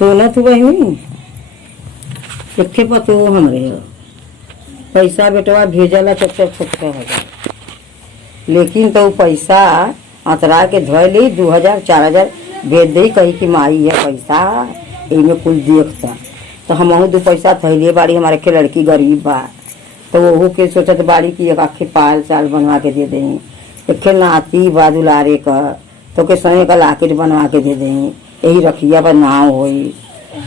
सोना तू बहनी इतने पतो हमरे पैसा बेटवा भेजला छोटा हो जाए, लेकिन तो पैसा अतरा के धो ली 2000-4000 भेज दी, कही कि माई है पैसा इनमें कुल देखता। तो हम दो पैसा थैले बाड़ी, हमारे के लड़की गरीब बा तो वहू के सोचत बाड़ी की एक आखिर पाल साल बनवा के दे दें, एक नाती बा दुलारे का तो के समय का लाकेट बनवा के दे दें, यही रखिया पर नाव होई।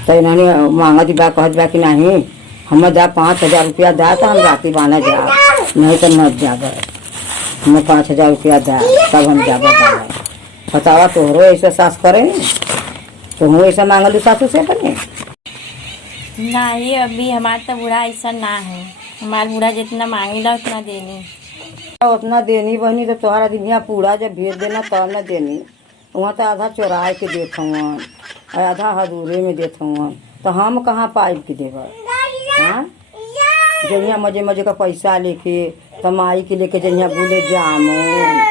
तो इन्होंने मांगत बा कहत बा कि नहीं हम जा 5000 रुपया दा तो हम राखी बाना जा, नहीं तो मत जाब, हम 5000 रुपया दा तब हम जाब। बतावा तोहरो ऐसा सास करे तो हूँ ऐसा मांगलू सासू से अपने? नहीं अभी हमारा तो बूढ़ा ऐसा ना है, हमारा बूढ़ा जितना मांगेला उतना देनी। उतना देनी बहनी तो तोहरा दिन पूरा जब भेज देना तब न देनी, वहाँ तो आधा चोराए के देत हूँ, आधा हदूरे में देत हूँ, तो हम कहाँ पाइप के देव? हाँ जहिया मजे मजे का पैसा लेके तो माई के लेके जहिया गुले जामुन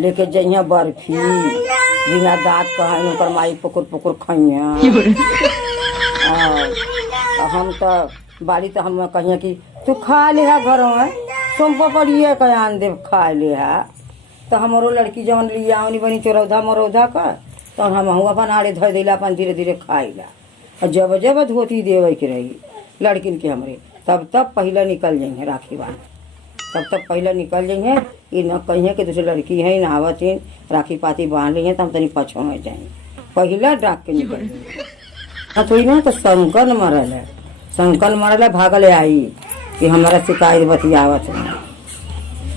लेके जहिया बर्फी बिना दाँत कहा कर माई पुकुर पुकुर खइया। हम तो बाड़ी तो हम कहिए कि तू खा ले घर में तुम पड़िए कयान देव खा ले। तो हमारो लड़की जवन लिया बनी चौरौधा मरौधा का तो हम अपन आड़े धो दिला अपन धीरे धीरे खाइला, और जब जब धोती देवे के रही लड़किन के हमरे तब तब पहले निकल जाइए राखी बांध, तब तक पहले निकल जाइए। ये न कहिए कि दूसरी लड़की है नहावत है राखी पाती बांध ली तो हम तनी पछो में जाए, पहला डाक के निकल जाए। तो ना तो संकन मरल है, संकन मरल है भागल आई कि हमारा शिकायत बतियावत है,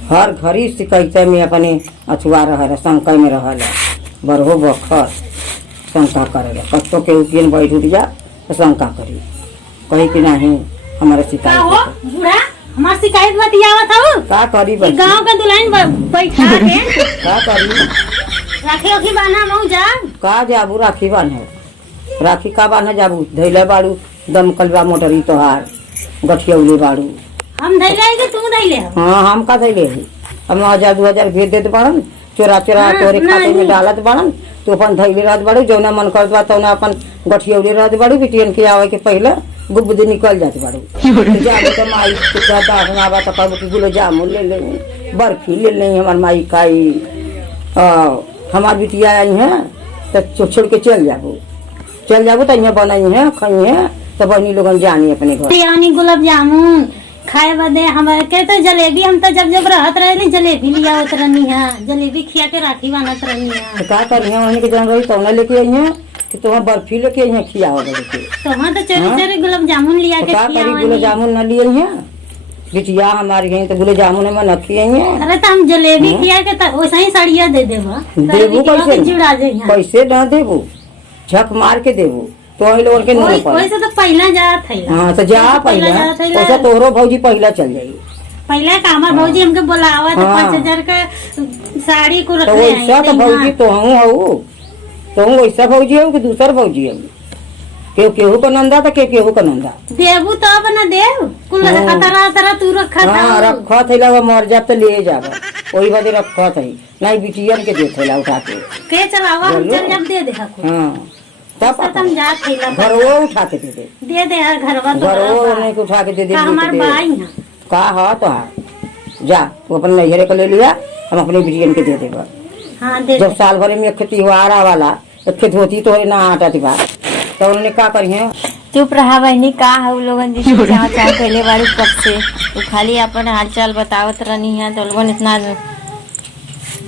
हर घड़ी शिकायत में अपने अथुआ रहा शंका में रहा बरहो बखर शंका करे कतो के उकिन बैठ उठ जा तो शंका करी कही कि नहीं हमारा शिकायत बूढ़ा हमार शिकायत बतियावत हूँ का करी गाँव का दुल्हन बैठा के का करी राखी ओखी बांधा मऊ जा का जाबू राखी बांधो, राखी का बांधा जाबू धैले बाड़ू दमकलवा मोटरी तोहार गठियौले बाड़ू हम धैले कि तू धैले? हाँ हम का धैले है, हम 1000-2000 भेज देते बाड़न चोरा तोरे खाते में डालत बाड़न तो अपन धैले रहत बाड़ू, जौना मन करत बा तौना अपन गठियौले रहत बाड़ू, बिटियन के आवे के पहले गुब्बद निकल जाते बाड़ू। जाबू तो माई दाखनावा तो कहबू कि गुलो जामुन ले ले बर्फी ले ले हमार माई खाई, हमार बिटिया आई है तो छोड़ के चल जाबू तो यहाँ बनाई है खाई है तो बहनी लोगन जानी अपने घर बिरयानी गुलाब जामुन खाए बदे हमारे के तो जलेबी हम तो जब रहत रहे जलेबी लिया होत रहनी है, जलेबी खिया के राखी बांधत रहनी है। तो का करिए वहीं के जन रही तो लेके आई है कि तुम्हारा बर्फी लेके आई है खिया होगा लेके तो वहाँ तो चोरी गुलाब जामुन लिया के का करी गुलाब जामुन न लिए है बिटिया हमारी गई तो गुलाब जामुन में न खिए है। अरे तो हम जलेबी खिया के तो वैसा ही सड़िया दे देबो कैसे न देबू झक मार के देबू तो लोग के वैसे तो पहला जात है। हाँ तो जा पहला वैसे तोहरो भौजी पहला चल जाई पहला का हमार भौजी हमके बोलावा तो 5000 का साड़ी को रख ले वैसा तो भौजी तो हूँ तो वैसा भौजी है कि दूसर भौजी है केहू का नंदा तो केहू का नंदा देबू तो बना देव कुल तरह तू रखा हाँ रखा थैला वो मर जा तो ले जाब वही बदे रखा थे नहीं बिटियन के दे थैला उठा के चलावा हम चल जब दे दे हाँ तब हम जा थैला घर वो उठा के दे घरवा घर वो नहीं उठा के दे हमार भाई है का है तो जा तू अपन नैहरे को ले लिया हम अपने बिटियन के दे देगा। हाँ जब साल भर में एक त्योहार वाला एक धोती तो ना आटा दिवा तो उन्होंने का करिए चुप रहा बहनी का है लोगन जी चाहे पहले बार कब से वो खाली अपन हालचाल बतावत रहनी है तो लोगन इतना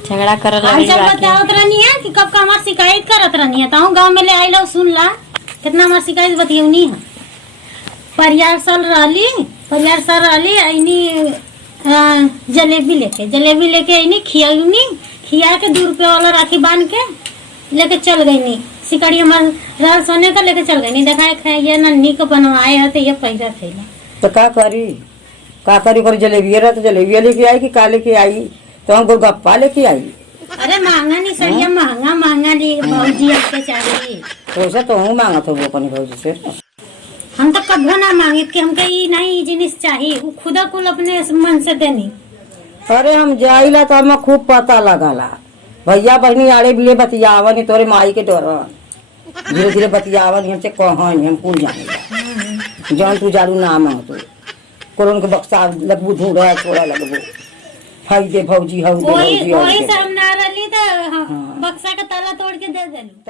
झगड़ा कर बतावत रहनी है कि कब का हमार शिकायत करत रहनी है तो गाँव में ले आई लो सुन ला कितना हमार शिकायत बतियौनी है। परियार साल रहली आईनी जलेबी लेके आईनी खिया के 2 रुपया वाला राखी बांध के लेके चल गई नी सिकड़ी हमार रहल सोने का लेके चल गई नी देखा ये नन्नी को बनवाए है तो ये पैसा थैला तो का करी कर जलेबिया रहा तो जलेबिया लेके आई कि का लेके आई तो हम गोलगप्पा लेके आई। अरे महंगा नहीं सड़िया महंगा ली भौजी आपके चाहिए वैसा तो हूँ मांगा था वो अपनी भौजी से हम तो कभी ना मांगे कि हमके ये नहीं जिनिस चाहिए वो खुदा कुल अपने मन से देनी। अरे हम जाइला तो हमें खूब पता लगाला भैया बहनी आड़े बिले बतियावन तोरे माई के डर धीरे धीरे बतियावन हमसे कहन हम कुल जाने जौन तू जारू ना मांग तो कोरोन के बक्सा लगबू ढूंढा छोड़ा लगबू हई दे भौजी हऊ दे भौजी वही से हम ना रही तो बक्सा का ताला तोड़ के दे देलू।